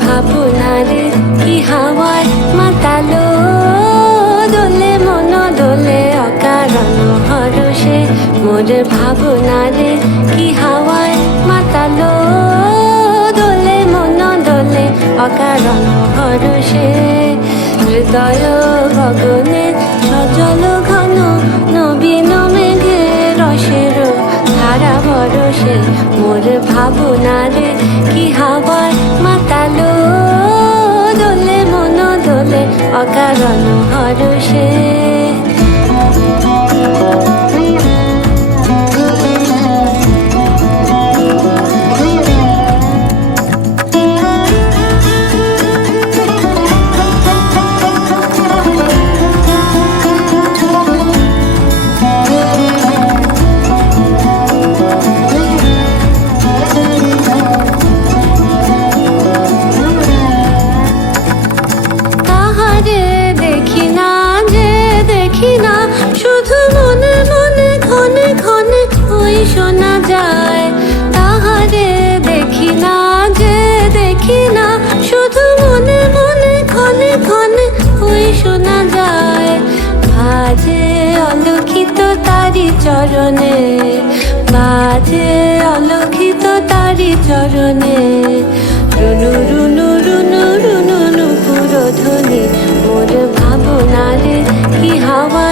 ভাবনারে কি হাওয়ায় মাতালো, দোলে মন দোলে অকারণ হরষে। মোর ভাবনারে কি হাওয়ায় মাতালো, দোলে মন দোলে অকারণ হরষে। হৃদয় গগনে সজল ঘন নবীন মেঘে রসের ধারা বরষে। মোর ভাবনারে কি হাওয়ায় মাতালো, দোলে মন দোলে অকারণ হরষে। শোনা যায় তাহারে দেখি না যে দেখি না, শুধু মনে মনে ক্ষণে ক্ষণে ওই শোনা যায়। বাজে অলক্ষিত তারি চরণে, বাজে অলক্ষিত তারি চরণে। রুনু রুনু রুনু রুনু নুপুর ধ্বনি। মোর ভাবনারে কি হাওয়া